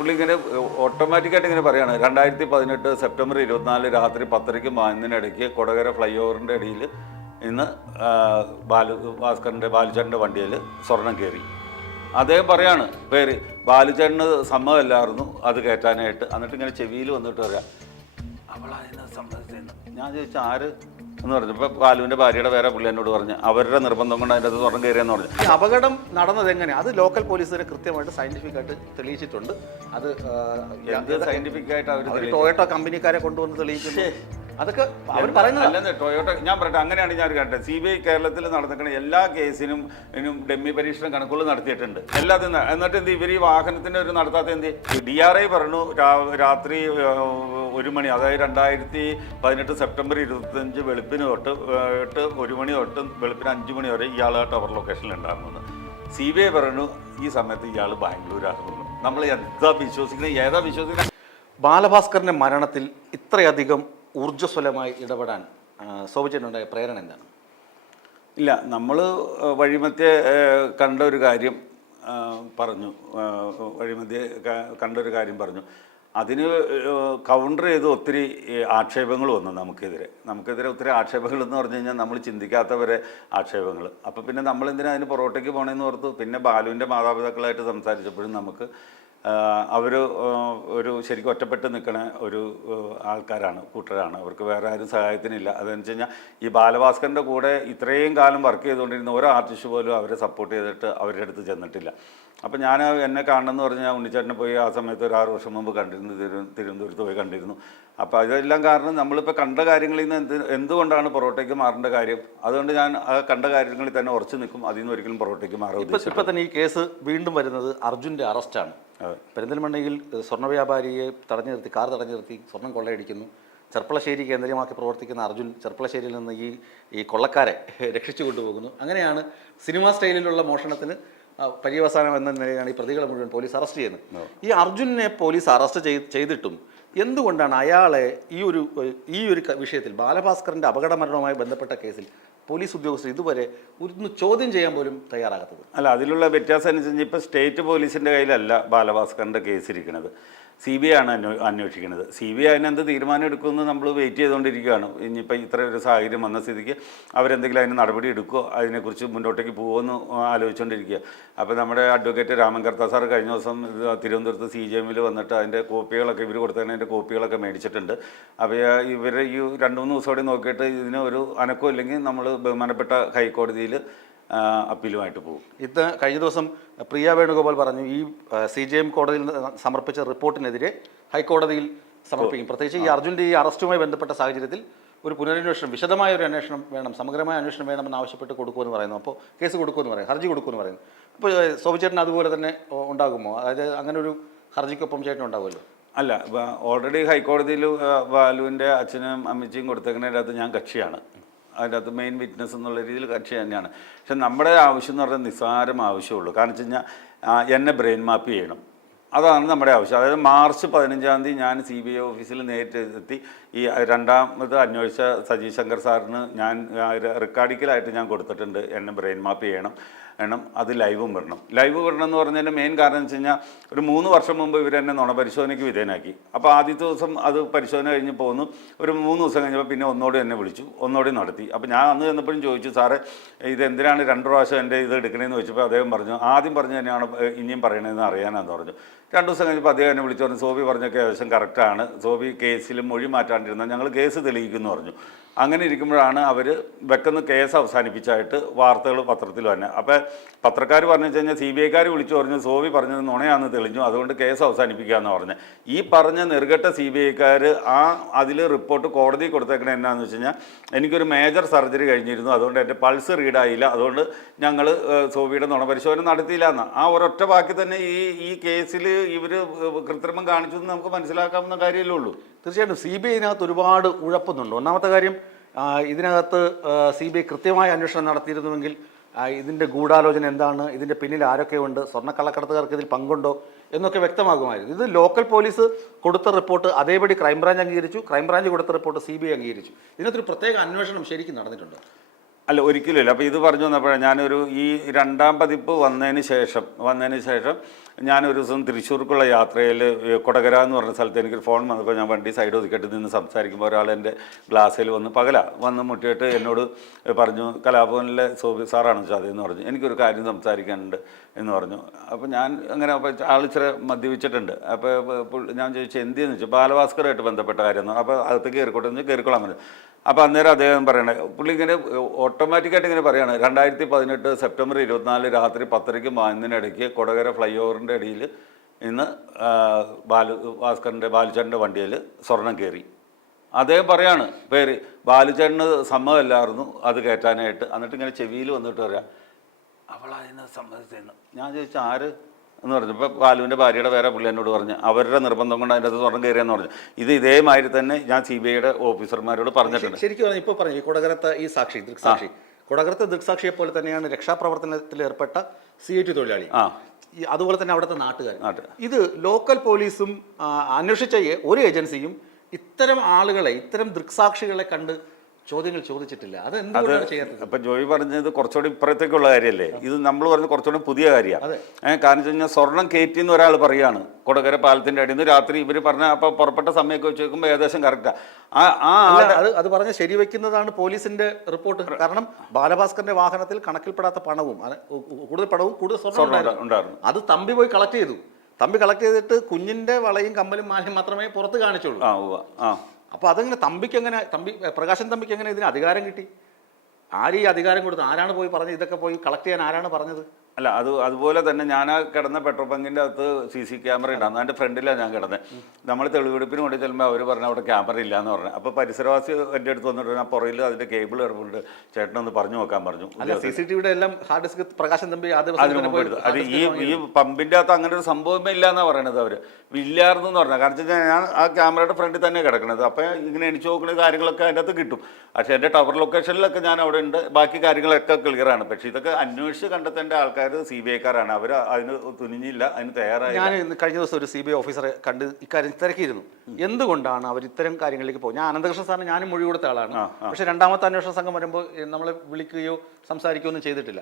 പുള്ളി ഇങ്ങനെ ഓട്ടോമാറ്റിക്കായിട്ട് ഇങ്ങനെ പറയുകയാണ് രണ്ടായിരത്തി പതിനെട്ട് സെപ്റ്റംബർ ഇരുപത്തിനാല് രാത്രി പത്തരയ്ക്ക് മാനിനിടയ്ക്ക് കൊടകര ഫ്ലൈ ഓവറിന്റെ ഇടയിൽ ഇന്ന് ബാലു ഭാസ്കറിന്റെ ബാലുചേട്ടന്റെ വണ്ടിയിൽ സ്വർണം കയറി. അദ്ദേഹം പറയാണ് പേര് ബാലുചേട്ടന് സമ്മതമല്ലായിരുന്നു അത് കയറ്റാനായിട്ട്. എന്നിട്ട് ഇങ്ങനെ ചെവിയിൽ വന്നിട്ട് പറയാം അവൾ അതിനെ ഞാൻ ചോദിച്ചാൽ ആര്? എന്ന് പറഞ്ഞു. ഇപ്പോൾ ബാലുവിന്റെ ഭാര്യയുടെ വേറെ പുള്ളി എന്നോട് പറഞ്ഞു. അവരുടെ നിർബന്ധം കൊണ്ട് അതിന്റെ അത് തുറന്നു കയറിയെന്ന് പറഞ്ഞു. ഈ അപകടം നടന്നത് എങ്ങനെ അത് ലോക്കൽ പോലീസുകാരെ കൃത്യമായിട്ട് സയന്റിഫിക് ആയിട്ട് തെളിയിച്ചിട്ടുണ്ട്. അത് ആ, എന്ത് സയന്റിഫിക് ആയിട്ട് അവർ അവർ ടൊയോട്ടോ കമ്പനിക്കാരെ കൊണ്ടുവന്ന് തെളിയിക്കുന്നു അതൊക്കെ അവർ പറയുന്നത് ടൊയോട്ട ഞാൻ പറയട്ടെ അങ്ങനെയാണ് ഞാൻ കേട്ടെ സി ബി ഐ കേരളത്തിൽ നടന്നിക്കുന്ന എല്ലാ കേസിനും ഡെമ്മി പരീക്ഷണം കണക്കുകൾ നടത്തിയിട്ടുണ്ട്. എല്ലാത്തിനും എന്നിട്ട് എന്ത് ഇവർ ഈ വാഹനത്തിന്റെ ഒരു നടത്താത്ത എന്ത്? ഡി ആർ ഐ പറഞ്ഞു രാത്രി ഒരു മണി അതായത് രണ്ടായിരത്തി പതിനെട്ട് സെപ്റ്റംബർ ഇരുപത്തഞ്ച് വെളുപ്പിന് തൊട്ട് എട്ട് ഒരു മണി തൊട്ട് വെളുപ്പിന് അഞ്ച് മണി വരെ ഇയാൾ ടവർ ലൊക്കേഷനിൽ ഉണ്ടായിരുന്നത്. സി ബി ഐ പറഞ്ഞു ഈ സമയത്ത് ഇയാൾ ബാംഗ്ലൂരായിരുന്നു നമ്മൾ എന്താ വിശ്വസിക്കുന്നത്? ഏതാ വിശ്വസിക്കുന്നത്? ബാലഭാസ്കറിന്റെ മരണത്തിൽ ഇത്രയധികം ഊർജസ്വലമായി ഇടപെടാൻ സോഭിച്ചിട്ടുണ്ടായ പ്രേരണ എന്താണ്? ഇല്ല നമ്മൾ വഴിമധ്യേ കണ്ട ഒരു കാര്യം പറഞ്ഞു. വഴിമധ്യേ കണ്ട ഒരു കാര്യം പറഞ്ഞു. അതിന് കൗണ്ടർ ചെയ്ത് ഒത്തിരി ആക്ഷേപങ്ങൾ വന്നു നമുക്കെതിരെ. നമുക്കെതിരെ ഒത്തിരി ആക്ഷേപങ്ങൾ എന്ന് പറഞ്ഞു കഴിഞ്ഞാൽ നമ്മൾ ചിന്തിക്കാത്തവരെ ആക്ഷേപങ്ങൾ അപ്പോൾ പിന്നെ നമ്മളെന്തിനാ അതിന് പൊറോട്ടയ്ക്ക് പോകണമെന്ന് ഓർത്തു? പിന്നെ ബാലുവിന്റെ മാതാപിതാക്കളായിട്ട് സംസാരിച്ചപ്പോഴും നമുക്ക് അവർ ഒരു ശരിക്കും ഒറ്റപ്പെട്ട് നിൽക്കുന്ന ഒരു ആൾക്കാരാണ് കൂട്ടരാണ്. അവർക്ക് വേറെ ആരും സഹായത്തിനില്ല. അതെന്ന് വെച്ച് കഴിഞ്ഞാൽ ഈ ബാലഭാസ്കറിന്റെ കൂടെ ഇത്രയും കാലം വർക്ക് ചെയ്തുകൊണ്ടിരുന്ന ഓരോ ആർട്ടിസ്റ്റ് പോലും അവരെ സപ്പോർട്ട് ചെയ്തിട്ട് അവരുടെ അടുത്ത് ചെന്നിട്ടില്ല. അപ്പോൾ ഞാൻ എന്നെ കാണണമെന്ന് പറഞ്ഞ് ഞാൻ ഉണ്ണിച്ചേട്ടനെ പോയി ആ സമയത്ത് ഒരു ആറ് വർഷം മുമ്പ് കണ്ടിരുന്നു തിരു തിരുവനന്തപുരത്ത് പോയി കണ്ടിരുന്നു. അപ്പോൾ അതെല്ലാം കാരണം നമ്മളിപ്പോൾ കണ്ട കാര്യങ്ങളിൽ നിന്ന് എന്ത് എന്തുകൊണ്ടാണ് പൊറോട്ടയ്ക്ക് മാറേണ്ട കാര്യം? അതുകൊണ്ട് ഞാൻ ആ കണ്ട കാര്യങ്ങളിൽ തന്നെ ഉറച്ചു നിൽക്കും. അതിൽ നിന്ന് ഒരിക്കലും പൊറോട്ടയ്ക്ക് മാറും ഇപ്പോൾ ഇപ്പൊ തന്നെ ഈ കേസ് വീണ്ടും വരുന്നത് അർജുന്റെ അറസ്റ്റാണ്. പെരിന്തൽമണ്ണയിൽ സ്വർണ വ്യാപാരിയെ തടഞ്ഞു നിർത്തി കാർ തടഞ്ഞു നിർത്തി സ്വർണം കൊള്ളയടിക്കുന്നു. ചെർപ്പളശ്ശേരി കേന്ദ്രീയമാക്കി പ്രവർത്തിക്കുന്ന അർജുൻ ചെർപ്പളശ്ശേരിയിൽ നിന്ന് ഈ ഈ കൊള്ളക്കാരെ രക്ഷിച്ചു കൊണ്ടുപോകുന്നു. അങ്ങനെയാണ് സിനിമാ സ്റ്റൈലിലുള്ള മോഷണത്തിന് പര്യവസാനം എന്ന നിലയിലാണ് ഈ പ്രതികളെ മുഴുവൻ പോലീസ് അറസ്റ്റ് ചെയ്യുന്നത്. ഈ അർജുനെ പോലീസ് അറസ്റ്റ് ചെയ് ചെയ്തിട്ടും എന്തുകൊണ്ടാണ് അയാളെ ഈ ഒരു ഈ ഒരു വിഷയത്തിൽ ബാലഭാസ്കറിന്റെ അപകട മരണവുമായി ബന്ധപ്പെട്ട കേസിൽ പോലീസ് ഉദ്യോഗസ്ഥർ ഇതുവരെ ഒന്ന് ചോദ്യം ചെയ്യാൻ പോലും തയ്യാറാകാത്തത്. അല്ല അതിലുള്ള വ്യത്യാസം അനുസരിച്ച് ഇപ്പോൾ സ്റ്റേറ്റ് പോലീസിന്റെ കയ്യിലല്ല ബാലഭാസ്കറിന്റെ കേസ് ഇരിക്കുന്നത്. സി ബി ഐ ആണ് അന്വേ അന്വേഷിക്കുന്നത്. സി ബി ഐ അതിനെന്ത് തീരുമാനം എടുക്കുമെന്ന് നമ്മൾ വെയിറ്റ് ചെയ്തുകൊണ്ടിരിക്കുകയാണ്. ഇനിയിപ്പോൾ ഇത്ര ഒരു സാഹചര്യം വന്ന സ്ഥിതിക്ക് അവരെന്തെങ്കിലും അതിന് നടപടി എടുക്കുമോ അതിനെക്കുറിച്ച് മുന്നോട്ടേക്ക് പോകുമെന്ന് ആലോചിച്ചുകൊണ്ടിരിക്കുക. അപ്പോൾ നമ്മുടെ അഡ്വക്കേറ്റ് രാമൻ കർത്ത സാർ കഴിഞ്ഞ ദിവസം തിരുവനന്തപുരത്ത് സി ജി എമ്മിൽ വന്നിട്ട് അതിന്റെ കോപ്പികളൊക്കെ ഇവർ കൊടുത്തതിന് അതിന്റെ കോപ്പികളൊക്കെ മേടിച്ചിട്ടുണ്ട്. അപ്പോൾ ഇവർ ഈ രണ്ട് മൂന്ന് ദിവസം കൂടി നോക്കിയിട്ട് ഇതിന് ഒരു അനക്കം ഇല്ലെങ്കിൽ നമ്മൾ ബഹുമാനപ്പെട്ട ഹൈക്കോടതിയിൽ അപ്പീലുമായിട്ട് പോകും. ഇത് കഴിഞ്ഞ ദിവസം പ്രിയ വേണുഗോപാൽ പറഞ്ഞു ഈ സി ജെ എം കോടതിയിൽ നിന്ന് സമർപ്പിച്ച റിപ്പോർട്ടിനെതിരെ ഹൈക്കോടതിയിൽ സമർപ്പിക്കും. പ്രത്യേകിച്ച് ഈ അർജുന്റെ ഈ അറസ്റ്റുമായി ബന്ധപ്പെട്ട സാഹചര്യത്തിൽ ഒരു പുനരന്വേഷണം വിശദമായ ഒരു അന്വേഷണം വേണം സമഗ്രമായ അന്വേഷണം വേണമെന്ന് ആവശ്യപ്പെട്ട് കൊടുക്കുമെന്ന് പറയുന്നു. അപ്പോൾ കേസ് കൊടുക്കുമെന്ന് പറയുന്നു ഹർജി കൊടുക്കുമെന്ന് പറയുന്നു. അപ്പോൾ സോഭിച്ചേട്ടൻ അതുപോലെ തന്നെ ഉണ്ടാകുമോ? അതായത് അങ്ങനെ ഒരു ഹർജിക്കൊപ്പം ചേട്ടൻ ഉണ്ടാവുമല്ലോ? അല്ല ഓൾറെഡി ഹൈക്കോടതിയിൽ ബാലുവിന്റെ അച്ഛനും അമ്മച്ചിയും കൊടുത്തേക്കുന്നതിന്റെ അകത്ത് ഞാൻ കക്ഷിയാണ്. അതിന്റെ അകത്ത് മെയിൻ വിറ്റ്നസ് എന്നുള്ള രീതിയിൽ കക്ഷി തന്നെയാണ്. പക്ഷെ നമ്മുടെ ആവശ്യം എന്ന് പറഞ്ഞാൽ നിസ്സാരം ആവശ്യമുള്ളൂ. കാരണം വെച്ച് കഴിഞ്ഞാൽ എന്നെ ബ്രെയിൻ മാപ്പ് ചെയ്യണം. അതാണ് നമ്മുടെ ആവശ്യം. അതായത് മാർച്ച് പതിനഞ്ചാം തീയതി ഞാൻ സി ബി ഐ ഓഫീസിൽ നേരിട്ട് എത്തി. ഈ രണ്ടാമത് അന്വേഷിച്ച സജീവ് ശങ്കർ സാറിന് ഞാൻ റെക്കോർഡിക്കലായിട്ട് ഞാൻ കൊടുത്തിട്ടുണ്ട് എന്നെ ബ്രെയിൻ മാപ്പ് ചെയ്യണം. വേണം അത് ലൈവും വരണം. ലൈവ് വരണം എന്ന് പറഞ്ഞതിന്റെ മെയിൻ കാരണം എന്ന് വെച്ച് കഴിഞ്ഞാൽ ഒരു മൂന്ന് വർഷം മുമ്പ് ഇവർ എന്നെ നുണപരിശോധനയ്ക്ക് വിധേയനാക്കി. അപ്പോൾ ആദ്യത്തെ ദിവസം അത് പരിശോധന കഴിഞ്ഞ് പോന്നു. ഒരു മൂന്ന് ദിവസം കഴിഞ്ഞപ്പോൾ പിന്നെ ഒന്നോടെ എന്നെ വിളിച്ചു ഒന്നോടെ നടത്തി. അപ്പോൾ ഞാൻ അന്ന് ചെന്നപ്പോഴും ചോദിച്ചു സാറേ ഇത് എന്തിനാണ് രണ്ട് പ്രാവശ്യം എന്റെ ഇത് എടുക്കണേന്ന് ചോദിച്ചപ്പോൾ അദ്ദേഹം പറഞ്ഞു ആദ്യം പറഞ്ഞു തന്നെയാണ് ഇനിയും പറയണതെന്ന് അറിയാനാന്ന് പറഞ്ഞു. രണ്ട് ദിവസം കഴിഞ്ഞപ്പോൾ അദ്ദേഹം എന്നെ വിളിച്ചു പറഞ്ഞു സോബി പറഞ്ഞൊക്കെ ഏകദേശം കറക്റ്റാണ് സോബി കേസിലും മൊഴി മാറ്റാണ്ടിരുന്ന ഞങ്ങൾ കേസ് തെളിയിക്കുമെന്ന് പറഞ്ഞു. അങ്ങനെ ഇരിക്കുമ്പോഴാണ് അവർ വെക്കുന്ന കേസ് അവസാനിപ്പിച്ചായിട്ട് വാർത്തകൾ പത്രത്തിൽ വന്നെ അപ്പോൾ പത്രക്കാർ പറഞ്ഞു വെച്ച് കഴിഞ്ഞാൽ സി ബി ഐക്കാർ വിളിച്ചു പറഞ്ഞു സോവി പറഞ്ഞത് നുണയാന്ന് തെളിഞ്ഞു. അതുകൊണ്ട് കേസ് അവസാനിപ്പിക്കുക എന്ന് പറഞ്ഞു. ഈ പറഞ്ഞ നിർഘട്ട സി ബി ഐക്കാർ ആ അതിൽ റിപ്പോർട്ട് കോടതി കൊടുത്തേക്കണത് എന്നാന്ന് വെച്ച് കഴിഞ്ഞാൽ എനിക്കൊരു മേജർ സർജറി കഴിഞ്ഞിരുന്നു. അതുകൊണ്ട് എന്റെ പൾസ് റീഡായില്ല. അതുകൊണ്ട് ഞങ്ങൾ സോവിയുടെ നുണപരിശോധന നടത്തിയില്ല എന്ന് ആ ഒരൊറ്റ ബാക്കി തന്നെ ഈ ഈ കേസിൽ ഇവർ കൃത്രിമം കാണിച്ചു നമുക്ക് മനസ്സിലാക്കാവുന്ന കാര്യമല്ലേ ഉള്ളൂ. തീർച്ചയായിട്ടും സി ബി ഐനകത്ത് ഒരുപാട് ഉഴപ്പുന്നുണ്ട്. ഒന്നാമത്തെ കാര്യം ഇതിനകത്ത് സി ബി ഐ കൃത്യമായ അന്വേഷണം നടത്തിയിരുന്നുവെങ്കിൽ ഇതിന്റെ ഗൂഢാലോചന എന്താണ് ഇതിന്റെ പിന്നിൽ ആരൊക്കെയുണ്ട് സ്വർണക്കള്ളക്കടത്തുകാർക്ക് ഇതിൽ പങ്കുണ്ടോ എന്നൊക്കെ വ്യക്തമാകുമായിരുന്നു. ഇത് ലോക്കൽ പോലീസ് കൊടുത്ത റിപ്പോർട്ട് അതേപടി ക്രൈംബ്രാഞ്ച് അംഗീകരിച്ചു. ക്രൈംബ്രാഞ്ച് കൊടുത്ത റിപ്പോർട്ട് സി ബി ഐ അംഗീകരിച്ചു. ഇതിനകത്തൊരു പ്രത്യേക അന്വേഷണം ശരിക്കും നടന്നിട്ടുണ്ട്. അല്ല ഒരിക്കലും ഇല്ല. അപ്പോൾ ഇത് പറഞ്ഞു വന്നപ്പോഴാണ് ഞാനൊരു ഈ രണ്ടാം പതിപ്പ് വന്നതിന് ശേഷം വന്നതിന് ശേഷം ഞാനൊരു ദിവസം തൃശ്ശൂർക്കുള്ള യാത്രയിൽ കൊടകര എന്ന് പറഞ്ഞ സ്ഥലത്ത് എനിക്കൊരു ഫോൺ വന്നപ്പോൾ ഞാൻ വണ്ടി സൈഡ് ഒതുക്കിയിട്ട് നിന്ന് സംസാരിക്കുമ്പോൾ ഒരാൾ എന്റെ ഗ്ലാസ്സിൽ വന്ന് പകല വന്ന് മുട്ടിയിട്ട് എന്നോട് പറഞ്ഞു കലാഭവനിലെ സോബി സാറാണ് വെച്ചാൽ അതെന്ന് പറഞ്ഞു. എനിക്കൊരു കാര്യം സംസാരിക്കാനുണ്ട് എന്ന് പറഞ്ഞു. അപ്പോൾ ഞാൻ അങ്ങനെ അപ്പോൾ ആൾ ഇച്ചിരി മദ്യപിച്ചിട്ടുണ്ട്. അപ്പോൾ ഞാൻ ചോദിച്ചു എന്തെന്ന് വെച്ചാൽ ബാലഭാസ്കറായിട്ട് ബന്ധപ്പെട്ട കാര്യം അപ്പോൾ അകത്ത് കയറിക്കോട്ടെ എന്ന് കയറിക്കോളാൻ പറഞ്ഞു. അപ്പോൾ അന്നേരം അദ്ദേഹം പറയണേ പുള്ളി ഇങ്ങനെ ഓട്ടോമാറ്റിക്കായിട്ട് ഇങ്ങനെ പറയുകയാണ് രണ്ടായിരത്തി പതിനെട്ട് സെപ്റ്റംബർ ഇരുപത്തിനാല് രാത്രി പത്തരയ്ക്ക് മാന്നിനിടയ്ക്ക് കൊടകര ഫ്ലൈ ഓവറിന്റെ അടിയിൽ ഇന്ന് ബാലു ഭാസ്കറിന്റെ ബാലുചേട്ടന്റെ വണ്ടിയിൽ സ്വർണം കയറി. അദ്ദേഹം പറയാണ് പേര് ബാലുചേട്ടന് സമ്മതമല്ലായിരുന്നു അത് കയറ്റാനായിട്ട്. എന്നിട്ട് ഇങ്ങനെ ചെവിയിൽ വന്നിട്ട് പറയാം അവൾ അതിനെ സമ്മതിച്ചെന്ന് ഞാൻ ചോദിച്ചു ആര്? എന്ന് പറഞ്ഞു. ഇപ്പോൾ ബാലുവിന്റെ ഭാര്യയുടെ വേറെ പുള്ളി എന്നോട് പറഞ്ഞു. അവരുടെ നിർബന്ധം കൊണ്ട് അതിന്റെ അകത്ത് സ്വർണം കയറിയെന്ന് പറഞ്ഞു. ഇത് ഇതേമാതിരി തന്നെ ഞാൻ സി ബി ഐയുടെ ഓഫീസർമാരോട് പറഞ്ഞിട്ടുണ്ട്. ശരിക്കും പറഞ്ഞു ഇപ്പോൾ പറഞ്ഞു കൊടകരത്തെ ഈ സാക്ഷി ദൃക്സാക്ഷി. കുടകരത്തെ ദൃക്സാക്ഷിയെ പോലെ തന്നെയാണ് രക്ഷാപ്രവർത്തനത്തിൽ ഏർപ്പെട്ട സി ഐ ടി തൊഴിലാളി. ആ. അതുപോലെ തന്നെ അവിടുത്തെ നാട്ടുകാർ. ഇത് ലോക്കൽ പോലീസും അന്വേഷിച്ച ഒരു ഏജൻസിയും ഇത്തരം ആളുകളെ ഇത്തരം ദൃക്സാക്ഷികളെ കണ്ട് ചോദ്യങ്ങൾ ചോദിച്ചിട്ടില്ല. അത് എന്തുകൊണ്ടാണ് ചെയ്യാത്തത്? അപ്പം ജോയി പറഞ്ഞത് കുറച്ചുകൂടി ഇപ്പുറത്തേക്കുള്ള കാര്യമല്ലേ? ഇത് നമ്മൾ പറഞ്ഞ കുറച്ചുകൂടി പുതിയ കാര്യമാണ് ഏഹ് കാരണം വെച്ച് കഴിഞ്ഞാൽ സ്വർണം കയറ്റി എന്ന് ഒരാൾ പറയാണ് കൊടകര പാലത്തിന്റെ അടിയിൽ നിന്ന്. രാത്രി ഇവർ പറഞ്ഞ അപ്പോൾ പുറപ്പെട്ട സമയമൊക്കെ വെച്ച് നോക്കുമ്പോൾ ഏകദേശം കറക്റ്റാണ് ആ. ആ അത് അത് പറഞ്ഞ ശരിവെക്കുന്നതാണ് പോലീസിന്റെ റിപ്പോർട്ട്. കാരണം ബാലഭാസ്കറിന്റെ വാഹനത്തിൽ കണക്കിൽപ്പെടാത്ത പണവും കൂടുതൽ പണവും കൂടുതൽ സ്വർണം. ഉണ്ടായിരുന്നു. അത് തമ്പി പോയി കളക്ട് ചെയ്തു. തമ്പി കളക്ട് ചെയ്തിട്ട് കുഞ്ഞിന്റെ വളയും കമ്മലും മാലയും മാത്രമേ പുറത്ത് കാണിച്ചുള്ളൂ. ആ. ഉവ്വ ആ അപ്പൊ അതങ്ങനെ തമ്പിക്ക് എങ്ങനെ തമ്പി പ്രകാശൻ തമ്പിക്ക് എങ്ങനെ ഇതിന് അധികാരം കിട്ടി? ആര് ഈ അധികാരം കൊടുത്തു ആരാണ് പോയി പറഞ്ഞത്? ഇതൊക്കെ പോയി കളക്ട് ചെയ്യാൻ ആരാണ് പറഞ്ഞത്? അല്ല അത് അതുപോലെ തന്നെ ഞാൻ ആ കിടന്ന പെട്രോൾ പങ്കിന്റെ അകത്ത് സി സി ക്യാമറ ഉണ്ടാകും അതിന്റെ ഫ്രണ്ടിലാണ് ഞാൻ കിടന്നത് നമ്മൾ തെളിവെടുപ്പിന് കൊണ്ട് ചെല്ലുമ്പോൾ അവർ പറഞ്ഞു അവിടെ ക്യാമറ ഇല്ല എന്ന് പറഞ്ഞു. അപ്പോൾ പരിസരവാസി എന്റെ അടുത്ത് വന്നിട്ട് ഞാൻ പുറയിൽ അതിന്റെ കേബിൾ കിടപ്പുണ്ട് ചേട്ടനൊന്ന് പറഞ്ഞു നോക്കാൻ പറഞ്ഞു അല്ല സി സി ടിവിയുടെ എല്ലാം ഹാർഡ് ഡിസ്ക് പ്രകാശൻ തമ്പി അത് ഈ. ഈ പമ്പിന്റെ അകത്ത് അങ്ങനെ ഒരു സംഭവമേ ഇല്ല എന്നാണ് പറയണത് അവർ ഇല്ലായിരുന്നു എന്ന് പറഞ്ഞാൽ കാരണം വെച്ചാൽ ഞാൻ ആ ക്യാമറയുടെ ഫ്രണ്ടിൽ തന്നെ കിടക്കണത്. അപ്പോൾ ഇങ്ങനെ എണിച്ച് നോക്കുന്ന കാര്യങ്ങളൊക്കെ അതിന്റെ അകത്ത് കിട്ടും. പക്ഷേ എന്റെ ടവർ ലൊക്കേഷനിലൊക്കെ ഞാൻ അവിടെ ഉണ്ട്. ബാക്കി കാര്യങ്ങളൊക്കെ ക്ലിയറാണ്. പക്ഷേ ഇതൊക്കെ അന്വേഷിച്ച് കണ്ടെത്തേണ്ട ആൾക്കാർ സി ബി ഐക്കാരാണ്. അവർ അതിന് തുനിഞ്ഞില്ല അതിന് തയ്യാറായി ഞാൻ ഇന്ന് കഴിഞ്ഞ ദിവസം ഒരു സി ബി ഐ ഓഫീസറെ കണ്ട് ഇക്കാര്യം തിരക്കിയിരുന്നു. എന്തുകൊണ്ടാണ് അവർ ഇത്തരം കാര്യങ്ങളിലേക്ക് പോകും ഞാൻ അനന്തകൃഷ്ണ സാറിന് ഞാനും മൊഴി കൊടുത്ത ആളാണ് പക്ഷെ രണ്ടാമത്തെ അന്വേഷണ സംഘം വരുമ്പോൾ നമ്മളെ വിളിക്കുകയോ സംസാരിക്കുകയോ ഒന്നും ചെയ്തിട്ടില്ല.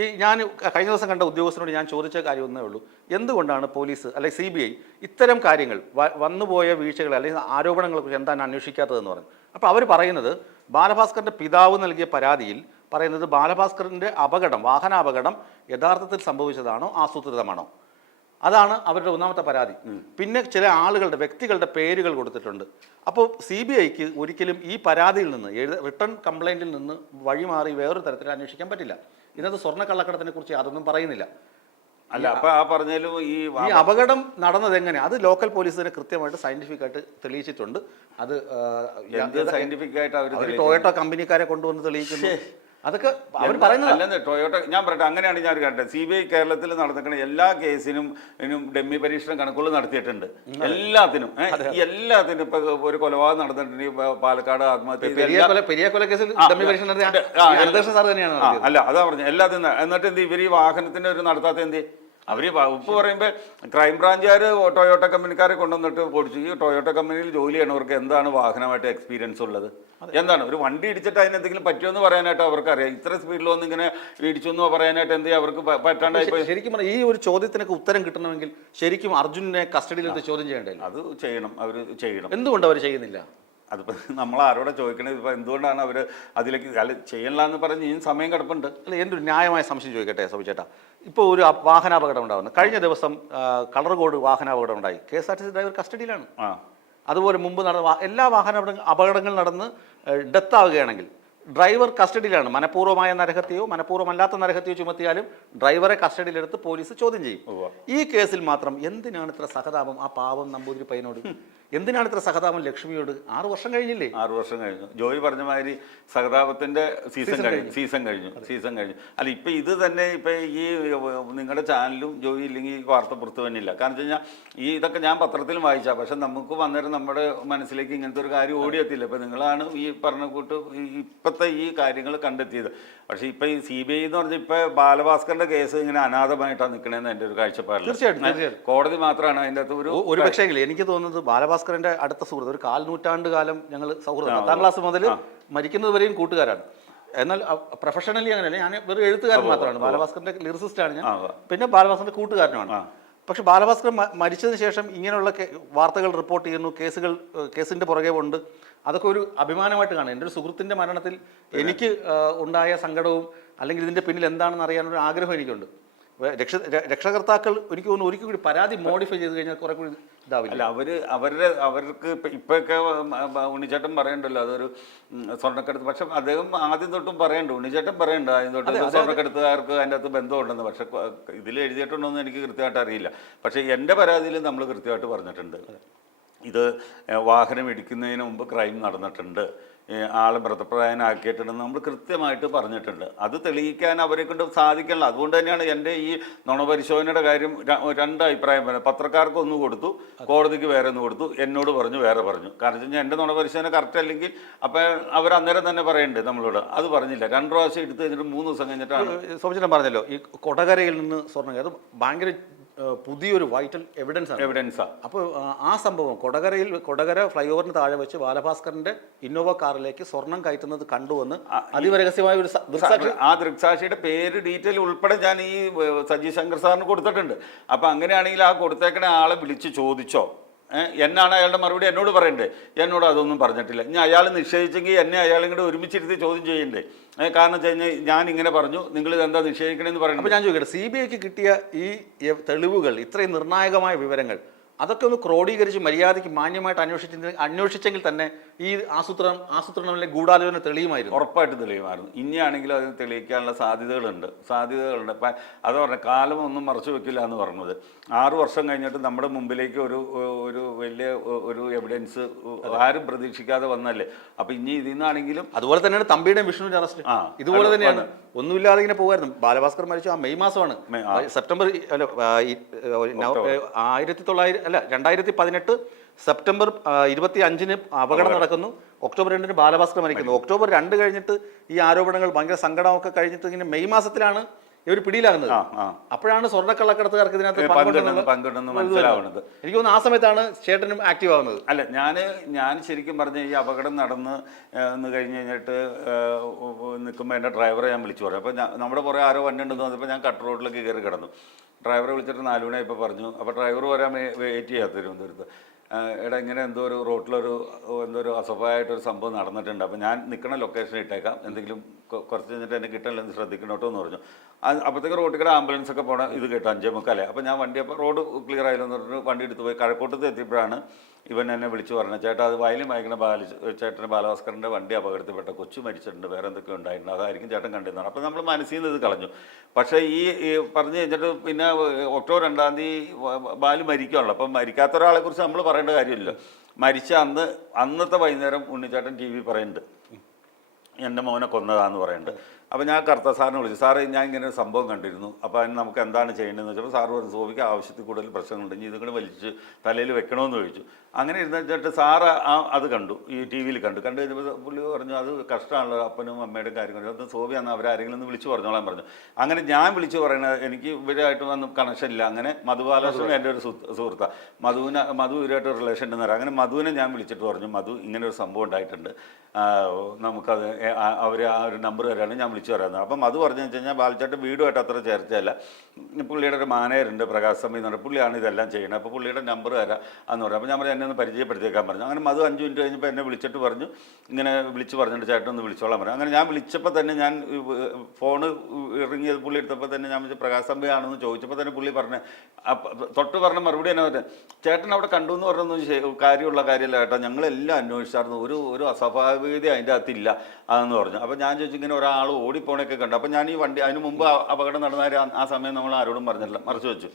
ഈ ഞാൻ കഴിഞ്ഞ ദിവസം കണ്ട ഉദ്യോഗസ്ഥനോട് ഞാൻ ചോദിച്ച കാര്യം ഒന്നേ ഉള്ളൂ. എന്തുകൊണ്ടാണ് പോലീസ് അല്ലെങ്കിൽ സി ബി ഐ ഇത്തരം കാര്യങ്ങൾ വന്നുപോയ വീഴ്ചകൾ അല്ലെങ്കിൽ ആരോപണങ്ങളെ കുറിച്ച് എന്താണ് അന്വേഷിക്കാത്തതെന്ന് പറഞ്ഞു? അപ്പോൾ അവർ പറയുന്നത് ബാലഭാസ്കറിന്റെ പിതാവ് നൽകിയ പരാതിയിൽ പറയുന്നത് ബാലഭാസ്കറിന്റെ അപകടം വാഹനാപകടം യഥാർത്ഥത്തിൽ സംഭവിച്ചതാണോ ആസൂത്രിതമാണോ? അതാണ് അവരുടെ ഒന്നാമത്തെ പരാതി. പിന്നെ ചില ആളുകളുടെ വ്യക്തികളുടെ പേരുകൾ കൊടുത്തിട്ടുണ്ട്. അപ്പോൾ സി ബി ഐക്ക് ഒരിക്കലും ഈ പരാതിയിൽ നിന്ന് എഴുത റിട്ടേൺ കംപ്ലൈന്റിൽ നിന്ന് വഴിമാറി വേറൊരു തരത്തിൽ അന്വേഷിക്കാൻ പറ്റില്ല. ഇന്നത്തെ സ്വർണ കള്ളക്കടത്തിനെ കുറിച്ച് അതൊന്നും പറയുന്നില്ല. അല്ല അപ്പൊ ആ പറഞ്ഞാലും ഈ ഈ അപകടം നടന്നത് എങ്ങനെ? അത് ലോക്കൽ പോലീസിനെ കൃത്യമായിട്ട് സയന്റിഫിക് ആയിട്ട് തെളിയിച്ചിട്ടുണ്ട്. അത് സയന്റിഫിക് ആയിട്ട് അവർ ടൊയോട്ടോ കമ്പനിക്കാരെ കൊണ്ടുവന്ന് തെളിയിക്കുന്നു. അതൊക്കെ അവർ പറയുന്നത് ടൊയോട്ട ഞാൻ പറയട്ടെ അങ്ങനെയാണ് ഞാൻ കണ്ടത് സി ബി ഐ കേരളത്തിൽ നടന്നിരിക്കുന്ന എല്ലാ കേസിനും ഡെമ്മി പരീക്ഷണം കണക്കുകൾ നടത്തിയിട്ടുണ്ട്. എല്ലാത്തിനും. എല്ലാത്തിനും ഇപ്പൊ ഒരു കൊലപാതകം നടന്നിട്ടുണ്ട്. പാലക്കാട് ആത്മഹത്യ അല്ല അതാ പറഞ്ഞു എല്ലാത്തിനും എന്നിട്ട് എന്ത് ഇവർ ഈ വാഹനത്തിന്റെ ഒരു നടത്താത്ത എന്ത്? അവർ വ- ഉപ്പ് പറയുമ്പോൾ ക്രൈംബ്രാഞ്ചുകാർ ടൊയോട്ട കമ്പനിക്കാരെ കൊണ്ടുവന്നിട്ട് പൊടിച്ചു. ഈ ടൊയോട്ട കമ്പനിയിൽ ജോലി ചെയ്യണവർക്ക് എന്താണ് വാഹനമായിട്ട് എക്സ്പീരിയൻസ് ഉള്ളത്? എന്താണ്? ഒരു വണ്ടി ഇടിച്ചിട്ട് അതിന് എന്തെങ്കിലും പറ്റുമെന്ന് പറയാനായിട്ട് അവർക്ക് അറിയാം ഇത്ര സ്പീഡിൽ വന്ന് ഇങ്ങനെ ഇടിച്ചു എന്ന് പറയാനായിട്ട് എന്ത് അവർക്ക് പറ്റാണ്ടായി ശരിക്കും പറഞ്ഞാൽ ഈ ഒരു ചോദ്യത്തിനൊക്കെ ഉത്തരം കിട്ടണമെങ്കിൽ ശരിക്കും അർജുനെ കസ്റ്റഡിയിലെടുത്ത് ചോദ്യം ചെയ്യേണ്ടത് അത് ചെയ്യണം. അവർ ചെയ്യണം. എന്തുകൊണ്ട് അവർ ചെയ്യുന്നില്ല? അതിപ്പോൾ നമ്മൾ ആരോടെ ചോദിക്കണത് ഇപ്പോൾ എന്തുകൊണ്ടാണ് അവർ അതിലേക്ക് അല്ല ചെയ്യണില്ല എന്ന് പറഞ്ഞ് ഇനിയും സമയം കിടപ്പുണ്ട്. അല്ല എന്റെ ഒരു ന്യായമായ സംശയം ചോദിക്കട്ടെ സബി ചേട്ടാ ഇപ്പോൾ ഒരു വാഹനാപകടം ഉണ്ടാകുന്നു കഴിഞ്ഞ ദിവസം കളർകോട് വാഹനാപകടം ഉണ്ടായി. K S R T C driver കസ്റ്റഡിയിലാണ്. അതുപോലെ മുമ്പ് നടന്ന എല്ലാ വാഹന അപകടങ്ങൾ നടന്ന് ഡെത്ത് ആവുകയാണെങ്കിൽ ഡ്രൈവർ കസ്റ്റഡിയിലാണ്. മനഃപൂർവമായ നരഹത്യയോ മനഃപൂർവമല്ലാത്ത നരഹത്യയോ ചുമത്തിയാലും ഡ്രൈവറെ കസ്റ്റഡിയിലെടുത്ത് പോലീസ് ചോദ്യം ചെയ്യും. ഈ കേസിൽ മാത്രം എന്തിനാണ് ഇത്ര സഹതാപം ആ പാവം നമ്പൂതിരി പയ്യനോട്? എന്തിനാണ് ഇത്ര സഹതാപം ലക്ഷ്മിയോട്? ആറു വർഷം കഴിഞ്ഞില്ലേ? ആറു വർഷം കഴിഞ്ഞു. ജോയി പറഞ്ഞ മാതിരി സഹതാപത്തിന്റെ സീസൺ കഴിഞ്ഞു. സീസൺ കഴിഞ്ഞു. സീസൺ കഴിഞ്ഞു. അല്ല ഇപ്പൊ ഇത് തന്നെ ഇപ്പൊ ഈ നിങ്ങളുടെ ചാനലും ജോയി ഇല്ലെങ്കിൽ വാർത്ത പുറത്തു തന്നെയില്ല കാരണം വെച്ച് കഴിഞ്ഞാൽ ഈ ഇതൊക്കെ ഞാൻ പത്രത്തിലും വായിച്ച. പക്ഷെ നമുക്ക് വന്നേരം നമ്മുടെ മനസ്സിലേക്ക് ഇങ്ങനത്തെ ഒരു കാര്യം ഓടിയെത്തില്ല. ഇപ്പൊ നിങ്ങളാണ് ഈ പറഞ്ഞ കൂട്ട് ഈ ഇപ്പോഴത്തെ ഈ കാര്യങ്ങൾ കണ്ടെത്തിയത്. പക്ഷേ ഇപ്പം ഈ സി ബി ഐ എന്ന് പറഞ്ഞാൽ ഇപ്പം ബാലഭാസ്കറിന്റെ കേസ് ഇങ്ങനെ അനാഥമായിട്ടാണ് നിൽക്കണമെന്ന് എന്റെ ഒരു കാഴ്ചപ്പാട് തീർച്ചയായിട്ടും. കോടതി മാത്രമാണ് അതിന്റെ അകത്ത് ഒരു ഒരു പക്ഷേ എനിക്ക് തോന്നുന്നത് ബാലഭാസ്കറിന്റെ അടുത്ത സുഹൃത്ത് ഒരു കാൽനൂറ്റാണ്ട് കാലം ഞങ്ങൾ സൗഹൃദം. പത്താം ക്ലാസ് മുതൽ മരിക്കുന്നത് വരെയും കൂട്ടുകാരാണ്. എന്നാൽ പ്രൊഫഷണലി അങ്ങനെയല്ല ഞാൻ വെറും എഴുത്തുകാരൻ മാത്രമാണ്. ബാലഭാസ്കറിന്റെ ലിറിസിസ്റ്റ് ആണ് ഞാൻ. പിന്നെ ബാലഭാസ്കറിന്റെ കൂട്ടുകാരനുമാണ്. പക്ഷെ ബാലഭാസ്കർ മരിച്ചതിന് ശേഷം ഇങ്ങനെയുള്ള വാർത്തകൾ റിപ്പോർട്ട് ചെയ്യുന്നു കേസുകൾ കേസിന്റെ പുറകെ ഉണ്ട് അതൊക്കെ ഒരു അഭിമാനമായിട്ട് കാണും. എന്റെ ഒരു സുഹൃത്തിന്റെ മരണത്തിൽ എനിക്ക് ഉണ്ടായ സങ്കടവും അല്ലെങ്കിൽ ഇതിന്റെ പിന്നിൽ എന്താണെന്ന് അറിയാനൊരു ആഗ്രഹം എനിക്കുണ്ട്. രക്ഷ രക്ഷകർത്താക്കൾ എനിക്ക് തോന്നുന്നു ഒരിക്കൽ കൂടി പരാതി മോഡിഫൈ ചെയ്ത് കഴിഞ്ഞാൽ കുറെ കൂടി ഇതാവില്ല? അല്ല അവർ അവരുടെ അവർക്ക് ഇപ്പൊ ഇപ്പൊക്കെ ഉണ്ണിച്ചേട്ടൻ പറയണ്ടല്ലോ അതൊരു സ്വർണക്കെടുത്ത് സ്വർണക്കടത്ത്. പക്ഷെ അദ്ദേഹം ആദ്യം തൊട്ടും പറയണ്ട. ഉണ്ണിച്ചേട്ടൻ പറയണ്ട ആദ്യം തൊട്ട് സ്വർണക്കടത്തുകാർക്ക് അതിന്റെ അകത്ത് ബന്ധമുണ്ടെന്ന്. പക്ഷെ ഇതിൽ എഴുതിയിട്ടുണ്ടോ എന്ന് എനിക്ക് കൃത്യമായിട്ട് അറിയില്ല. പക്ഷെ എന്റെ പരാതിയിൽ നമ്മൾ കൃത്യമായിട്ട് പറഞ്ഞിട്ടുണ്ട്. ഇത് വാഹനം ഇടിക്കുന്നതിന് മുമ്പ് ക്രൈം നടന്നിട്ടുണ്ട്. ആളെ മൃതപ്രായനാക്കിയിട്ടുണ്ടെന്ന് നമ്മൾ കൃത്യമായിട്ട് പറഞ്ഞിട്ടുണ്ട്. അത് തെളിയിക്കാൻ അവരെ കൊണ്ട് സാധിക്കണില്ല അതുകൊണ്ട് തന്നെയാണ് എന്റെ ഈ നുണപരിശോധനയുടെ കാര്യം രണ്ട് അഭിപ്രായം പറഞ്ഞത് പത്രക്കാർക്ക് ഒന്ന് കൊടുത്തു കോടതിക്ക് വേറെ ഒന്ന് കൊടുത്തു എന്നോട് പറഞ്ഞു വേറെ പറഞ്ഞു. കാരണം വെച്ച് കഴിഞ്ഞാൽ എന്റെ നുണപരിശോധന കറക്റ്റ് അല്ലെങ്കിൽ അപ്പം അവർ അന്നേരം തന്നെ പറയണ്ടേ നമ്മളോട്. അത് പറഞ്ഞില്ല. രണ്ട് പ്രാവശ്യം എടുത്ത് കഴിഞ്ഞിട്ട് മൂന്ന് ദിവസം കഴിഞ്ഞിട്ടാണ്. സോമചന്ദ്രൻ പറഞ്ഞല്ലോ ഈ കൊടകരയിൽ നിന്ന് സ്വർണം അത് ഭയങ്കര പുതിയൊരു വൈറ്റൽ എവിഡൻസ് ആണ്. എവിഡൻസ് അപ്പോൾ ആ സംഭവം കൊടകരയിൽ കൊടകര ഫ്ലൈ ഓവറിന് താഴെ വെച്ച് ബാലഭാസ്കറിന്റെ ഇന്നോവ കാറിലേക്ക് സ്വർണം കയറ്റുന്നത് കണ്ടുവന്ന് അതിവരഹസ്യമായ ഒരു ദൃക്സാക്ഷി ആ ദൃക്സാക്ഷിയുടെ പേര് ഡീറ്റെയിൽ ഉൾപ്പെടെ ഞാൻ ഈ സജി ശങ്കർ സാറിന് കൊടുത്തിട്ടുണ്ട്. അപ്പം അങ്ങനെയാണെങ്കിൽ ആ കൊടുത്തേക്കണ ആളെ വിളിച്ച് ചോദിച്ചോ. എന്നാണ് അയാളുടെ മറുപടി എന്നോട് പറയണ്ടേ? എന്നോട് അതൊന്നും പറഞ്ഞിട്ടില്ല. ഇനി അയാൾ നിഷേധിച്ചെങ്കിൽ എന്നെ അയാളും കൂടെ ഒരുമിച്ചിരുത്തി ചോദ്യം ചെയ്യണ്ടേ? കാരണം വെച്ച് കഴിഞ്ഞാൽ ഞാൻ ഇങ്ങനെ പറഞ്ഞു. നിങ്ങൾ എന്താ നിഷേധിക്കണമെന്ന് അപ്പോൾ പറയുന്നത് ഞാൻ ചോദിക്കട്ടെ സി ബി ഐക്ക് കിട്ടിയ ഈ തെളിവുകൾ ഇത്രയും നിർണായകമായ വിവരങ്ങൾ അതൊക്കെ ഒന്ന് ക്രോഡീകരിച്ച് മര്യാദയ്ക്ക് മാന്യമായിട്ട് അന്വേഷിച്ചെങ്കിൽ അന്വേഷിച്ചെങ്കിൽ തന്നെ ഈ ആസൂത്രണം ആസൂത്രണമിലെ ഗൂഢാലോചന തെളിയുമായിരുന്നു. ഉറപ്പായിട്ട് തെളിയുമായിരുന്നു. ഇനിയാണെങ്കിലും അതിന് തെളിയിക്കാനുള്ള സാധ്യതകളുണ്ട്. സാധ്യതകളുണ്ട്. അപ്പം അത് പറഞ്ഞ കാലം ഒന്നും മറച്ചു വെക്കില്ല എന്ന് പറഞ്ഞത്. ആറ് വർഷം കഴിഞ്ഞിട്ട് നമ്മുടെ മുമ്പിലേക്ക് ഒരു ഒരു വലിയ ഒരു എവിഡൻസ് ആരും പ്രതീക്ഷിക്കാതെ വന്നല്ലേ? അപ്പം ഇനി ഇതിൽ നിന്നാണെങ്കിലും അതുപോലെ തന്നെയാണ് തമ്പിയുടെയും വിഷ്ണു അറസ്റ്റ് ആ, ഇതുപോലെ തന്നെയാണ്. ഒന്നുമില്ലാതെ ഇങ്ങനെ പോകുമായിരുന്നു ബാലഭാസ്കർ മരിച്ചു ആ മെയ് മാസമാണ്. സെപ്റ്റംബർ അല്ല ആയിരത്തി തൊള്ളായിരം അല്ല രണ്ടായിരത്തി പതിനെട്ട് സെപ്റ്റംബർ ഇരുപത്തി അഞ്ചിന് അപകടം നടക്കുന്നു. ഒക്ടോബർ രണ്ടിന് ബാലഭാസ്കർ മരിക്കുന്നു. ഒക്ടോബർ രണ്ട് കഴിഞ്ഞിട്ട് ഈ ആരോപണങ്ങൾ ഭയങ്കര സങ്കടമൊക്കെ കഴിഞ്ഞിട്ട് ഇങ്ങനെ മെയ് മാസത്തിലാണ് ഇവർ പിടിയിലാകുന്നത്. അപ്പോഴാണ് സ്വർണക്കള്ളക്കടത്തുകാർക്ക് ഇതിനകത്ത് പങ്കുണ്ടെന്ന് മനസ്സിലാവുന്നത്. എനിക്ക് തോന്നുന്നു ആ സമയത്താണ് ചേട്ടനും ആക്റ്റീവ് ആവുന്നത്. അല്ല ഞാൻ ഞാൻ ശരിക്കും പറഞ്ഞ ഈ അപകടം നടന്ന് എന്ന് കഴിഞ്ഞ് കഴിഞ്ഞിട്ട് നിൽക്കുമ്പോൾ എന്റെ ഡ്രൈവറെ ഞാൻ വിളിച്ചു പറഞ്ഞു. അപ്പോൾ നമ്മുടെ കുറേ ആരോ വണ്ടി ഉണ്ടെന്ന് പറഞ്ഞപ്പോൾ ഞാൻ കട്ട് റോഡിലേക്ക് കയറി കിടന്നു. ഡ്രൈവറെ വിളിച്ചിട്ട് നാല് മണിയായപ്പോൾ പറഞ്ഞു. അപ്പോൾ ഡ്രൈവർ വരാൻ വെയിറ്റ് ചെയ്യാത്ത തിരുവനന്തപുരത്ത്. എടാ ഇങ്ങനെ എന്തോ ഒരു റോട്ടിലൊരു എന്തോ ഒരു അസ്വഭാവികമായിട്ടൊരു സംഭവം നടന്നിട്ടുണ്ട്. അപ്പോൾ ഞാൻ നിൽക്കണ ലൊക്കേഷൻ ഇട്ടേക്കാം. എന്തെങ്കിലും കുറച്ച് കഴിഞ്ഞിട്ട് എന്നെ കിട്ടണില്ലെന്ന് ശ്രദ്ധിക്കണം കേട്ടോ എന്ന് പറഞ്ഞു. അപ്പോഴത്തേക്ക് റോട്ടിൽ കൂടെ ആംബുലൻസ് ഒക്കെ പോകണം ഇത് കേട്ടോ അഞ്ചേ മുക്കാലേ അപ്പോൾ ഞാൻ വണ്ടി അപ്പോൾ റോഡ് ക്ലിയർ ആയില്ലെന്ന് പറഞ്ഞിട്ട് വണ്ടി എടുത്ത് പോയി കഴക്കൂട്ടത്ത് എത്തിയപ്പോഴാണ് ഇവൻ എന്നെ വിളിച്ചു പറഞ്ഞത്. ചേട്ടാ അത് വയലും വായിക്കണ ബാല ചേട്ടന് ബാലഭാസ്കറിന്റെ വണ്ടി അപകടത്തിൽപ്പെട്ട കൊച്ചു മരിച്ചിട്ടുണ്ട് വേറെ എന്തൊക്കെ ഉണ്ടായിട്ടുണ്ട്. അതായിരിക്കും ചേട്ടൻ കണ്ടിരുന്നത് അപ്പോൾ നമ്മൾ മനസ്സിൽ നിന്ന് ഇത് കളഞ്ഞു. പക്ഷേ ഈ പറഞ്ഞു കഴിഞ്ഞിട്ട് പിന്നെ ഒക്ടോബർ രണ്ടാം തീയതി ബാലു മരിക്കുകയുള്ളൂ അപ്പം മരിക്കാത്ത ഒരാളെക്കുറിച്ച് നമ്മൾ പറയേണ്ട കാര്യമില്ലല്ലോ. മരിച്ച അന്ന് അന്നത്തെ വൈകുന്നേരം ഉണ്ണിച്ചേട്ടൻ ടി വി പറയുന്നുണ്ട്. എന്റെ മോനെ കൊന്നതാന്ന് പറയുന്നുണ്ട് അപ്പോൾ ഞാൻ കറുത്ത സാറിനെ വിളിച്ചു. സാറേ ഞാൻ ഇങ്ങനെ ഒരു സംഭവം കണ്ടിരുന്നു. അപ്പോൾ അതിന് നമുക്ക് എന്താണ് ചെയ്യേണ്ടതെന്ന് വെച്ചപ്പോൾ സാറ് പറഞ്ഞു സോഫിക്ക് ആവശ്യത്തിൽ കൂടുതൽ പ്രശ്നങ്ങളുണ്ടെങ്കിൽ ഇതുങ്ങൾ വലിച്ച് തലയിൽ വെക്കണമെന്ന് ചോദിച്ചു. അങ്ങനെ ഇരുന്ന് വെച്ചിട്ട് സാറ് ആ അത് കണ്ടു. ഈ ടി വിയിൽ കണ്ടു. കണ്ടു കഴിഞ്ഞപ്പോൾ പുള്ളി പറഞ്ഞു അത് കഷ്ടമാണല്ലോ അപ്പനും അമ്മയുടെ കാര്യം അത് സോഫി അന്ന് അവരാരെങ്കിലും ഒന്ന് വിളിച്ചു പറഞ്ഞോളാൻ പറഞ്ഞു. അങ്ങനെ ഞാൻ വിളിച്ചു പറയണത് എനിക്ക് ഇവരായിട്ട് വന്ന് കണക്ഷൻ ഇല്ല. അങ്ങനെ മധുബാലകൃഷ്ണൻ എന്റെ ഒരു സുഹൃത്താണ് മധുവിന് മധു ഇവരായിട്ട് റിലേഷൻ ഉണ്ടെന്ന് പറയാം. അങ്ങനെ മധുവിനെ ഞാൻ വിളിച്ചിട്ട് പറഞ്ഞു മധു ഇങ്ങനെ ഒരു സംഭവം ഉണ്ടായിട്ടുണ്ട്. നമുക്കത് അവർ ആ ഒരു നമ്പർ തരാണ് ഞാൻ വിളിച്ചു പറയുന്നത്. അപ്പം അത് പറഞ്ഞു വെച്ച് കഴിഞ്ഞാൽ ബാലച്ചേട്ടൻ വീടുമായിട്ട് അത്ര ചേർച്ചയല്ല. പുള്ളിയുടെ ഒരു മാനേജറുണ്ട് പ്രകാശ് സമയം എന്ന് പറഞ്ഞാൽ പുള്ളിയാണ് ഇതെല്ലാം ചെയ്യുന്നത്. അപ്പോൾ പുള്ളിയുടെ നമ്പർ തരാം എന്ന് പറഞ്ഞു. അപ്പോൾ ഞാൻ പറഞ്ഞു എന്നെ ഒന്ന് പരിചയപ്പെടുത്തിയേക്കാൻ പറഞ്ഞു. അങ്ങനെ അത് അഞ്ച് മിനിറ്റ് കഴിഞ്ഞപ്പോൾ എന്നെ വിളിച്ചിട്ട് പറഞ്ഞു. ഇങ്ങനെ വിളിച്ച് പറഞ്ഞിട്ട് ചേട്ടൻ ഒന്ന് വിളിച്ചോളാൻ പറഞ്ഞു. അങ്ങനെ ഞാൻ വിളിച്ചപ്പോൾ തന്നെ ഞാൻ ഫോണ് ഇറങ്ങിയത് പുള്ളി എടുത്തപ്പോൾ തന്നെ ഞാൻ പ്രകാശ് സമയമാണെന്ന് ചോദിച്ചപ്പോൾ തന്നെ പുള്ളി പറഞ്ഞു തൊട്ട് പറഞ്ഞ മറുപടി എന്നെ പറഞ്ഞു ചേട്ടൻ അവിടെ കണ്ടു എന്ന് പറഞ്ഞൊന്നും കാര്യമുള്ള കാര്യമല്ല ചേട്ടാ ഞങ്ങളെല്ലാം അന്വേഷിച്ചായിരുന്നു. ഒരു ഒരു അസ്വാഭാവികത അതിന്റെ അകത്തില്ല. അതെന്ന് പറഞ്ഞു. അപ്പോൾ ഞാൻ ചോദിച്ചു ഇങ്ങനെ ഒരാൾ ഓടിപ്പോണൊക്കെ കണ്ടു. അപ്പോൾ ഞാൻ ഈ വണ്ടി അതിന് മുമ്പ് അപകടം നടന്ന ആ- സമയം നമ്മൾ ആരോടും പറഞ്ഞില്ല മറച്ചു വെച്ചു.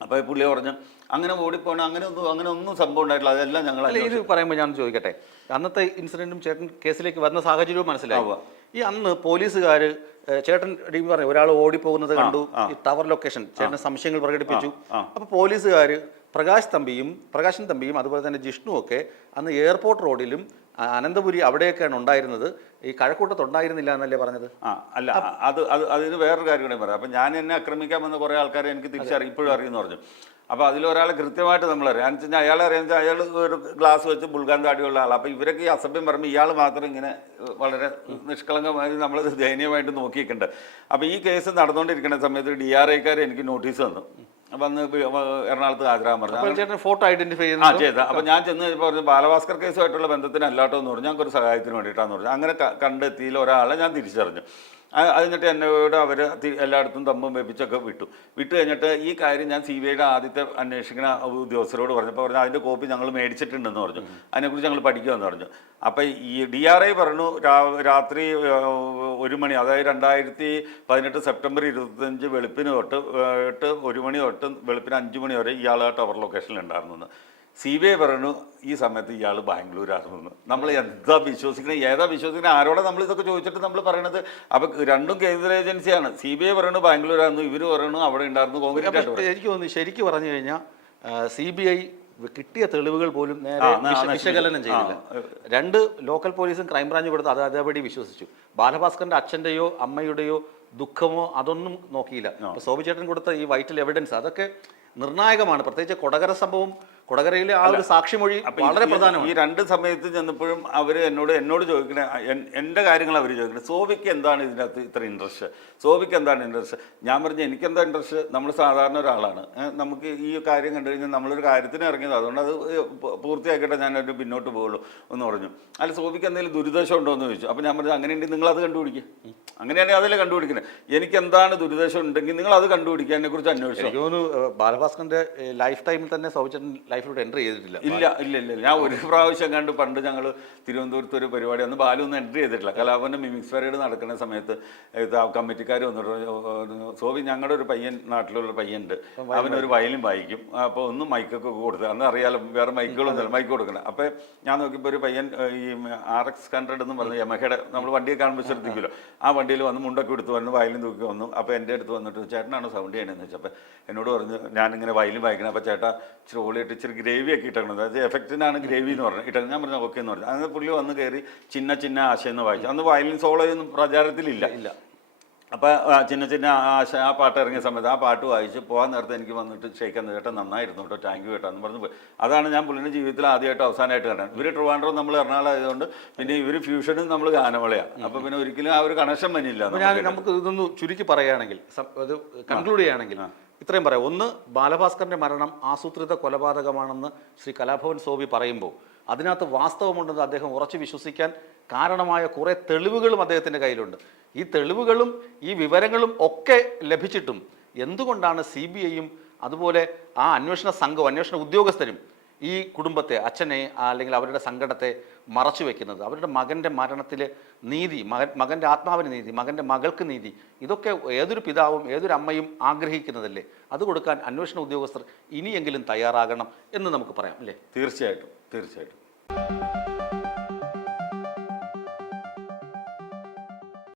അപ്പോൾ പുള്ളി പറഞ്ഞു അങ്ങനെ ഓടിപ്പോണ അങ്ങനെ ഒന്നും അങ്ങനെ ഒന്നും സംഭവം ഉണ്ടായിട്ടില്ല അതെല്ലാം ഞങ്ങൾ ഇത് പറയുമ്പോൾ ഞാൻ ചോദിക്കട്ടെ അന്നത്തെ ഇൻസിഡന്റും ചേട്ടൻ കേസിലേക്ക് വന്ന സാഹചര്യവും മനസ്സിലാവുക ഈ അന്ന് പോലീസുകാർ ചേട്ടൻ ഡി പി പറഞ്ഞു ഒരാൾ ഓടിപ്പോകുന്നത് കണ്ടു ഈ ടവർ ലൊക്കേഷൻ ചേട്ടൻ സംശയങ്ങൾ പ്രകടിപ്പിച്ചു. അപ്പോൾ അപ്പൊ പോലീസുകാർ പ്രകാശ് തമ്പിയും പ്രകാശൻ തമ്പിയും അതുപോലെ തന്നെ ജിഷ്ണു ഒക്കെ അന്ന് എയർപോർട്ട് റോഡിലും അനന്തപുരി അവിടെയൊക്കെയാണ് ഉണ്ടായിരുന്നത്. ഈ കഴക്കൂട്ടത്ത് ഉണ്ടായിരുന്നില്ല എന്നല്ലേ പറഞ്ഞത്? ആ അല്ല അത് അത് അതിന് വേറൊരു കാര്യം കൂടെ പറയാം. അപ്പം ഞാൻ എന്നെ ആക്രമിക്കാൻ വന്ന കുറേ ആൾക്കാരെ എനിക്ക് തിരിച്ചറിയും. ഇപ്പോഴും അറിയുമെന്ന് പറഞ്ഞു. അപ്പോൾ അതിലൊരാളെ കൃത്യമായിട്ട് നമ്മൾ അറിയാം എന്ന് വെച്ചാൽ അയാളെ അറിയാമെന്ന് വെച്ചാൽ അയാൾ ഒരു ഗ്ലാസ് വെച്ച് ബുൾഗാൻ താടിയുള്ള ആളാണ് അപ്പോൾ ഇവരൊക്കെ ഈ അസഭ്യം പറയുമ്പോൾ ഇയാൾ മാത്രം ഇങ്ങനെ വളരെ നിഷ്കളങ്കമായി നമ്മൾ ദയനീയമായിട്ട് നോക്കിയിട്ടുണ്ട് അപ്പോൾ ഈ കേസ് നടന്നുകൊണ്ടിരിക്കുന്ന സമയത്ത് ഡി ആർ ഐക്കാർ എനിക്ക് നോട്ടീസ് തന്നു വന്ന് എറണാകുളത്ത് ഹാജരാകാൻ പറഞ്ഞു. ഫോട്ടോ ഐഡന്റിഫൈ ആ ചെയ്ത. അപ്പൊ ഞാൻ ചെന്ന് പറഞ്ഞു ബാലഭാസ്കർ കേസുമായിട്ടുള്ള ബന്ധത്തിന് അല്ലാട്ടോ എന്ന് പറഞ്ഞു. ഞങ്ങൾക്ക് ഒരു സഹായത്തിന് വേണ്ടിയിട്ടാന്ന് പറഞ്ഞു. അങ്ങനെ കണ്ടെത്തിയിൽ ഒരാളെ ഞാൻ തിരിച്ചറിഞ്ഞു. എന്നിട്ട് എന്നോട് അവർ എല്ലായിടത്തും തമ്മും വെപ്പിച്ചൊക്കെ വിട്ടു. വിട്ടു കഴിഞ്ഞിട്ട് ഈ കാര്യം ഞാൻ സി ബി ഐയുടെ ആദ്യത്തെ അന്വേഷിക്കുന്ന ഉദ്യോഗസ്ഥരോട് പറഞ്ഞപ്പോൾ പറഞ്ഞു അതിന്റെ കോപ്പി ഞങ്ങൾ മേടിച്ചിട്ടുണ്ടെന്ന് പറഞ്ഞു. അതിനെക്കുറിച്ച് ഞങ്ങൾ പഠിക്കുമെന്ന് പറഞ്ഞു. അപ്പോൾ ഈ ഡി ആർ ഐ പറഞ്ഞു രാത്രി ഒരു മണി അതായത് രണ്ടായിരത്തി പതിനെട്ട് സെപ്റ്റംബർ ഇരുപത്തഞ്ച് വെളുപ്പിന് തൊട്ട് ഒരു മണി തൊട്ട് വെളുപ്പിന് അഞ്ച് മണി വരെ ഇയാളെ ടവർ ലൊക്കേഷനിൽ ഉണ്ടായിരുന്നു സി ബി ഐ പറഞ്ഞു ഈ സമയത്ത് ഇയാൾ ബാംഗ്ലൂരാണെന്ന് നമ്മൾ എന്താ വിശ്വസിക്കുന്നത് ഏതാ വിശ്വസിക്കുന്നത് ആരോടെ നമ്മൾ ഇതൊക്കെ ചോദിച്ചിട്ട് നമ്മൾ പറയണത്? അപ്പം രണ്ടും കേന്ദ്ര ഏജൻസിയാണ്. സി ബി ഐ പറയണു ബാംഗ്ലൂരാണെന്ന് ഇവർ പറയണു അവിടെ ഉണ്ടായിരുന്നു കോൺഗ്രസ് എനിക്ക് തോന്നുന്നു ശരിക്കും പറഞ്ഞു കഴിഞ്ഞാൽ സി ബി ഐ കിട്ടിയ തെളിവുകൾ പോലും നേരെ വിശകലനം ചെയ്തില്ല. രണ്ട് ലോക്കൽ പോലീസും ക്രൈംബ്രാഞ്ചും കൊടുത്ത് അത് അതേപടി വിശ്വസിച്ചു. ബാലഭാസ്കറിന്റെ അച്ഛന്റെയോ അമ്മയുടെയോ ദുഃഖമോ അതൊന്നും നോക്കിയില്ല. സോബിചേട്ടൻ കൊടുത്ത ഈ വൈറ്റൽ എവിഡൻസ് അതൊക്കെ നിർണായകമാണ്. പ്രത്യേകിച്ച് കൊടകര സംഭവം കൊടകരയിലെ ആ ഒരു സാക്ഷിമൊഴി വളരെ പ്രധാനമാണ്. ഈ രണ്ട് സമയത്ത് ചെന്നപ്പോഴും അവർ എന്നോട് എന്നോട് ചോദിക്കുന്ന എൻ- എന്റെ കാര്യങ്ങൾ അവർ ചോദിക്കുന്നത് സോബിക്ക് എന്താണ് ഇതിനകത്ത് ഇത്ര ഇൻട്രസ്റ്റ് സോബിക്ക് എന്താണ് ഇൻട്രസ്റ്റ് ഞാൻ പറഞ്ഞു എനിക്കെന്താ ഇൻട്രസ്റ്റ് നമ്മൾ സാധാരണ ഒരാളാണ്. നമുക്ക് ഈ കാര്യം കണ്ടു കഴിഞ്ഞാൽ നമ്മളൊരു കാര്യത്തിന് ഇറങ്ങിയത്. അതുകൊണ്ട് അത് പൂർത്തിയാക്കിയിട്ട് ഞാൻ ഒരു പിന്നോട്ട് പോകുള്ളൂ എന്ന് പറഞ്ഞു. അല്ല സോബിക്ക് എന്തെങ്കിലും ദുരിതശം ഉണ്ടോ എന്ന് ചോദിച്ചു. അപ്പോൾ ഞാൻ പറഞ്ഞു അങ്ങനെയുണ്ടെങ്കിൽ നിങ്ങൾ അത് കണ്ടുപിടിക്കുക അങ്ങനെയാണെങ്കിൽ അതിലെ കണ്ടുപിടിക്കുന്നത് എനിക്ക് എന്താണ് ദുരിതശം ഉണ്ടെങ്കിൽ നിങ്ങൾ അത് കണ്ടുപിടിക്കുക എന്നെക്കുറിച്ച് അന്വേഷിച്ചു. ബാലഭാസ്കറിന്റെ ലൈഫ് ടൈമിൽ തന്നെ സോബിചേട്ടൻ ലൈഫിലൂടെ എൻട്രി ചെയ്തിട്ടില്ല. ഇല്ല ഇല്ല ഇല്ല. ഞാൻ ഒരു പ്രാവശ്യം കണ്ട് പണ്ട് ഞങ്ങൾ തിരുവനന്തപുരത്ത് ഒരു പരിപാടി അന്ന് ബാലു ഒന്നും എൻട്രി ചെയ്തിട്ടില്ല. കലാഭവന്റെ മിമിക്സ് പരേഡ് നടക്കുന്ന സമയത്ത് ഇത് ആ കമ്മിറ്റിക്കാർ വന്നിട്ട് സോവി സോബി ഞങ്ങളുടെ ഒരു പയ്യൻ നാട്ടിലുള്ള പയ്യനുണ്ട്. അവനൊരു വയലും വായിക്കും. അപ്പോൾ ഒന്ന് മൈക്കൊക്കെ കൊടുത്ത് അന്ന് അറിയാലോ വേറെ മൈക്കുകളൊന്നും മൈക്ക് കൊടുക്കണം അപ്പോൾ ഞാൻ നോക്കിയപ്പോൾ ഒരു പയ്യൻ ഈ ആർ എക്സ് ഹൺഡ്രഡ് എന്ന് പറഞ്ഞ യമഹയുടെ നമ്മൾ വണ്ടിയെ കാണുമ്പോൾ ശ്രദ്ധിക്കുമല്ലോ. ആ വണ്ടിയിൽ വന്ന് മുണ്ടൊക്കെ എടുത്ത് വന്ന് വയലും തൂക്കി വന്നു. അപ്പോൾ എന്റെ അടുത്ത് വന്നിട്ട് ചേട്ടനാണ് സൗണ്ട് ചെയ്യണമെന്ന് വെച്ചപ്പോൾ എന്നോട് പറഞ്ഞു ഞാനിങ്ങനെ വയലും വായിക്കണം. അപ്പോൾ ചേട്ടാ ഇച്ചിരി ഓളിയിട്ട് ഇച്ചിരി ഗ്രേവി ഒക്കെ ഇട്ടേക്കണം അതായത് എഫക്റ്റിനാണ് ഗ്രേവി എന്ന് പറഞ്ഞത്. ഇട്ടത് ഞാൻ പറഞ്ഞു ഓക്കെ എന്ന് പറഞ്ഞു അങ്ങനെ പുള്ളി വന്ന് കയറി ചിന്ന ചിന്ന ആശയം എന്ന് വായിച്ചു. അന്ന് വയലിൻ സോളോ ഒന്നും പ്രചാരത്തിലില്ല. ഇല്ല അപ്പോൾ ചിന്ന ചിന്ന ആശ ആ പാട്ട് ഇറങ്ങിയ സമയത്ത് ആ പാട്ട് വായിച്ച് പോകാൻ നേരത്തെ എനിക്ക് വന്നിട്ട് ഷെയ്ക്കാൻ ചേട്ടാ നന്നായിരുന്നു കേട്ടോ താങ്ക് യു കേട്ടോ എന്ന് പറഞ്ഞു പോയി. അതാണ് ഞാൻ പുള്ളിന്റെ ജീവിതത്തിൽ ആദ്യമായിട്ട് അവസാനമായിട്ട് കണ്ടത്. ഇവർ ട്രിവാൻഡ്രം നമ്മൾ എറണാകുളം ആയതുകൊണ്ട് പിന്നെ ഇവർ ഫ്യൂഷനും നമ്മൾ ഗാനമളയാണ്. അപ്പോൾ പിന്നെ ഒരിക്കലും ആ ഒരു കണക്ഷൻ വന്നില്ല ഞാൻ നമുക്ക് ഇതൊന്ന് ചുരുക്കി പറയുകയാണെങ്കിൽ അത് കൺക്ലൂഡ് ചെയ്യുകയാണെങ്കിൽ ഇത്രയും പറയാം. ഒന്ന് ബാലഭാസ്കറിന്റെ മരണം ആസൂത്രിത കൊലപാതകമാണെന്ന് ശ്രീ കലാഭവൻ സോബി പറയുമ്പോൾ അതിനകത്ത് വാസ്തവമുണ്ടെന്ന് അദ്ദേഹം ഉറച്ചു വിശ്വസിക്കാൻ കാരണമായ കുറേ തെളിവുകളും അദ്ദേഹത്തിന്റെ കയ്യിലുണ്ട്. ഈ തെളിവുകളും ഈ വിവരങ്ങളും ഒക്കെ ലഭിച്ചിട്ടും എന്തുകൊണ്ടാണ് സി ബി ഐയും അതുപോലെ ആ അന്വേഷണ സംഘവും അന്വേഷണ ഉദ്യോഗസ്ഥരും ഈ കുടുംബത്തെ അച്ഛനെ അല്ലെങ്കിൽ അവരുടെ സങ്കടത്തെ മറച്ചു വെക്കുന്നത് അവരുടെ മകന്റെ മരണത്തിൽ നീതി മകൻ മകന്റെ ആത്മാവിന് നീതി മകന്റെ മകൾക്ക് നീതി ഇതൊക്കെ ഏതൊരു പിതാവും ഏതൊരു അമ്മയും ആഗ്രഹിക്കുന്നതല്ലേ? അത് കൊടുക്കാൻ അന്വേഷണ ഉദ്യോഗസ്ഥർ ഇനിയെങ്കിലും തയ്യാറാകണം എന്ന് നമുക്ക് പറയാം അല്ലേ? തീർച്ചയായിട്ടും തീർച്ചയായിട്ടും.